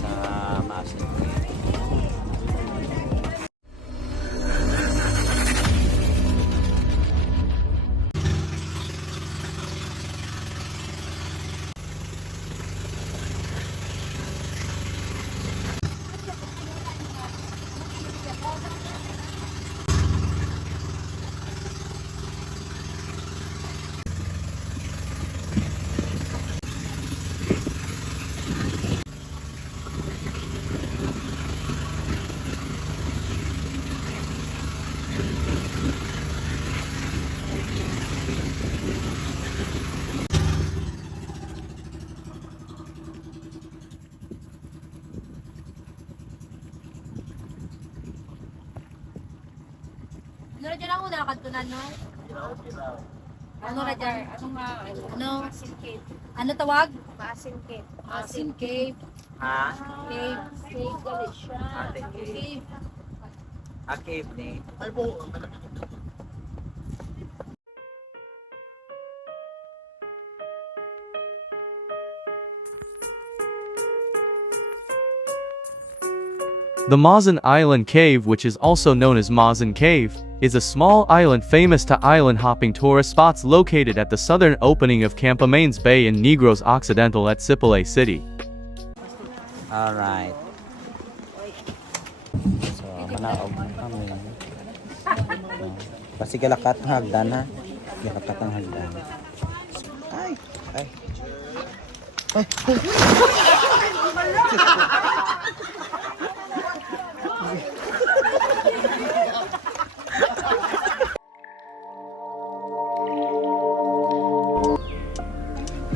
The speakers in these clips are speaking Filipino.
sa MAASIN Cave. Ano na dyan ako nakakantunan, no? Ano na dyan? Ano? MAASIN Cave. Ano tawag? MAASIN Cave. MAASIN Cave. Ha? Cave. Cave galit siya. Cave. Cave ni. Ay po. The MAASIN Island Cave, which is also known as MAASIN Cave, is a small island famous to island hopping tourist spots located at the southern opening of Campamanes Bay in Negros Occidental at Sipalay City. Alright. So, manaog kami. Kasi galakat ang hagdan ha. Galakat ang hagdan. Ay! Ay! Ay!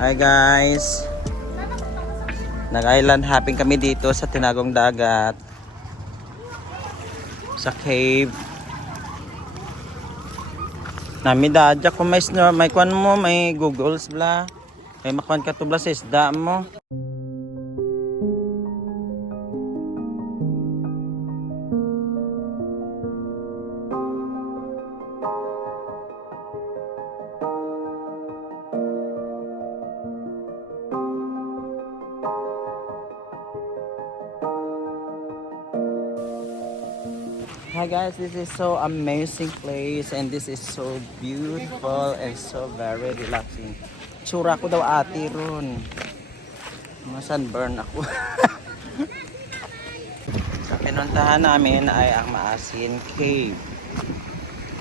Hi guys! Nag-island hopping kami dito sa tinagong dagat. Sa cave. Namidadya kung may snore, may kwan mo, may googles bla. May makwan ka to bla sa isda mo. Hi guys, this is so amazing place and this is so beautiful and so very relaxing. Tsura ko daw ate ron. Sunburn ako. Sa pinuntahan namin ay ang MAASIN Cave.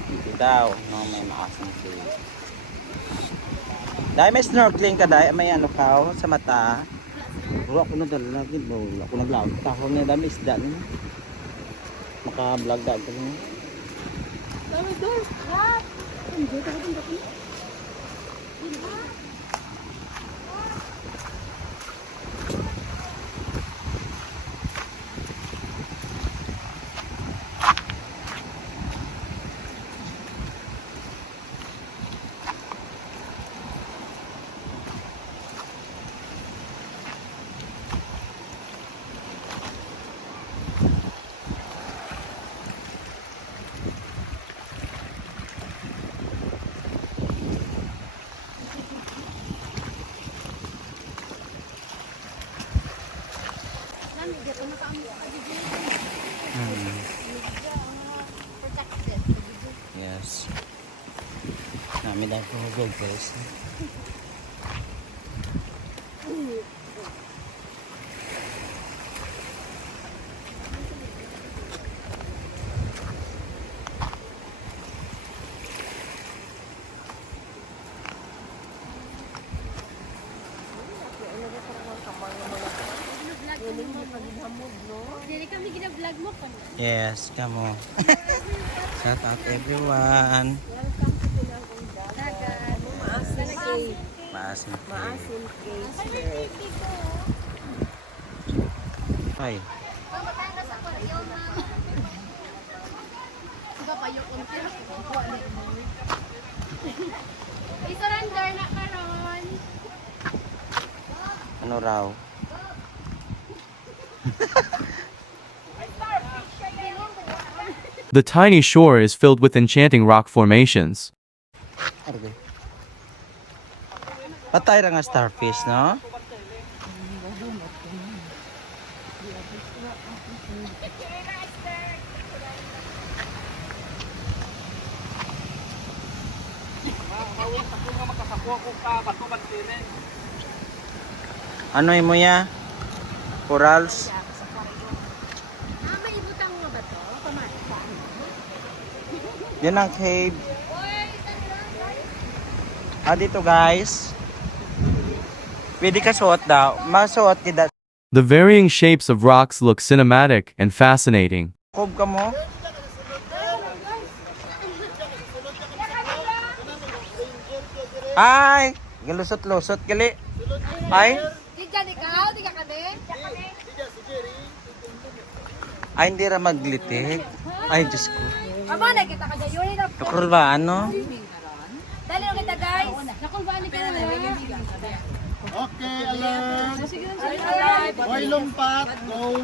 Dito daw, no, may MAASIN Cave. Dahil may snorkeling ka dahil, may ano ka sa mata. Wala ko na dala, wala ko naglaot. Tako niya dami isda niya. Maka-vlog da ito niya. Dami doon. What? Enjoy ka rin dito. Yes. Nami dahil ko hugog guys. Dili kami gina-vlog mo pa. Yes, kamo. Shout out everyone. Welcome to Tinagong Dagat. MAASIN Cave. MAASIN Cave. MAASIN Cave. Ay. I-surrender na karon. Ano raw? The tiny shore is filled with enchanting rock formations. Patay ra nga starfish, no? Ano mo ya? Corals? May ibutang mo ba to? Pamataan. Yan ang cave. Dito guys. Pwede ka suot daw. Masuot kita. The varying shapes of rocks look cinematic and fascinating. Kob ka mo? Ay! Galusot-lusot gali. Ay! Di ka ikaw? Di ka kami? Ay, hindi ra maglitik. Ay, Diyos ko. Aba, nakita ka dyan. Yuri na. Tukur ba ano? Dali na kita guys. Nakulbaan ni ka na. Okay, alert. Hoy, lumpat. Go.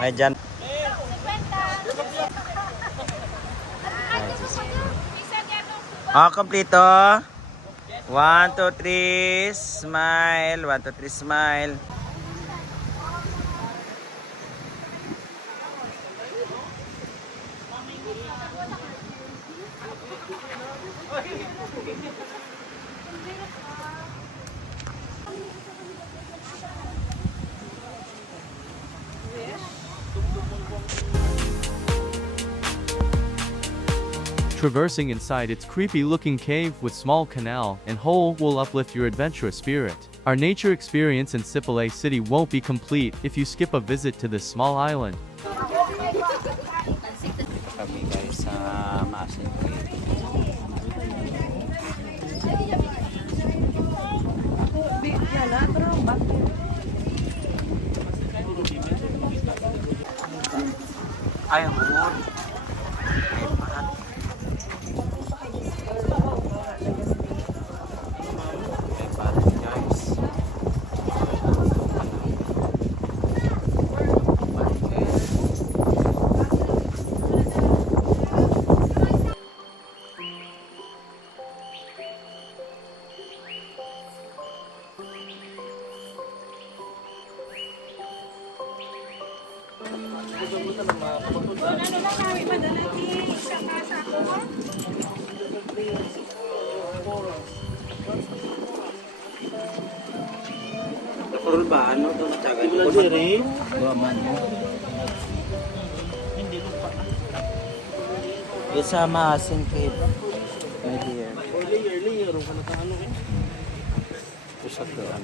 Ay, dyan. Kompleto. 1, 2, 3, smile. 1, 2, 3, smile. Traversing inside its creepy-looking cave with small canal and hole will uplift your adventurous spirit. Our nature experience in Sipalay City won't be complete if you skip a visit to this small island. Kami guys sa MAASIN Cave. Ay, moon. Ay, pahat. Ay, pahat guys. Nakurul ba? Ano ito? Natsaga niyo? Dua man mo. It's a MAASIN Cave. Right here. Pusat doon.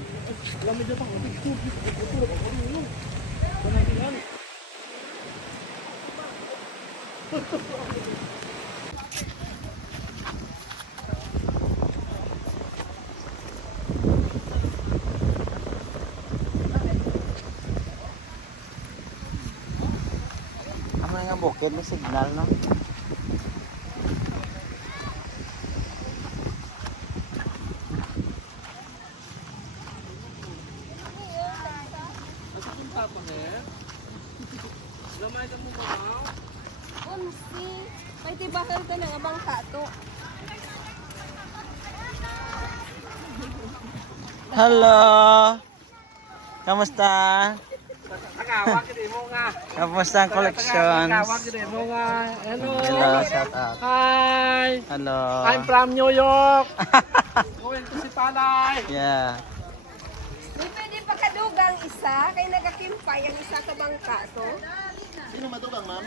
Ano nga bukid? May signal, no? Unsi. May tibahal ka ng abang kato. Hello! Kamusta? Kamusta ang collections? Hello, shout out. Hi. Hello. I'm from New York. Going to Sipalay. Yeah. May pwede pa kadugang isa. Kaya nagakimpay ang isa ka bang kato. Sino matugang, ma'am?